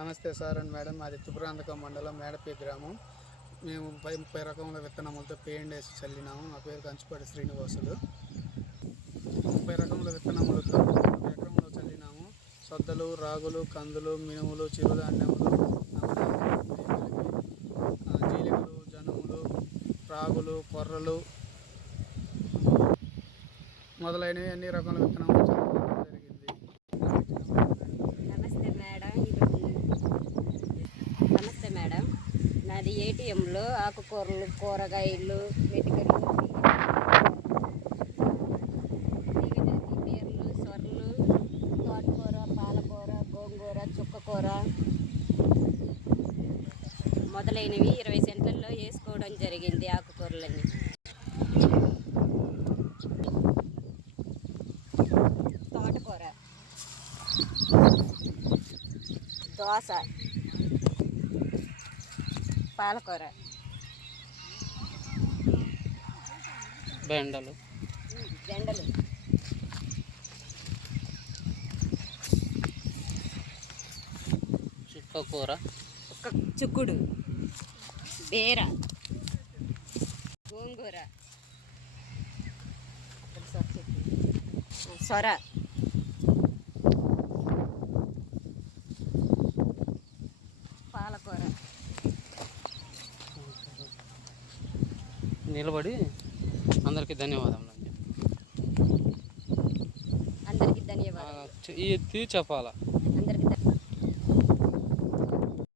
నమస్తే sir and madam, మాది తుపురాంతకం మండలం మేడపి గ్రామం. మేము 30 రకముల విత్తనములతో పేండేసి చల్లినాము. మా పేరు కంచుపాటి శ్రీనివాసులు. 30 రకముల విత్తనములతో ఎకరంలో చల్లినాము. సొద్దలు, రాగులు, కందులు, మినుములు, చిరుధాన్యములు, జీలికలు, జనుములు, రాగులు, కొర్రలు మొదలైనవి అన్ని రకాల విత్తనాలు చల్లడం జరిగింది. నమస్తే మేడం, నాది ఏటీఎంలో ఆకుకూరలు, కూరగాయలు, మెటికలు, బీరలు, సొరలు, తోటకూర, పాలకూర, గోంగూర, చుక్కకూర మొదలైనవి 20 సెంట్లలో వేసుకోవడం జరిగింది. ఆకుకూరలన్నీ తోటకూర, దోస, పాలకూర, బెండలు, చుక్కకూర, చుక్కుడు, బీర, గోంగూర, సొర, పాలకూర. నిలబడి అందరికీ ధన్యవాదాలు. అందరికీ ధన్యవాదాలు. ఈ చెప్పాలా?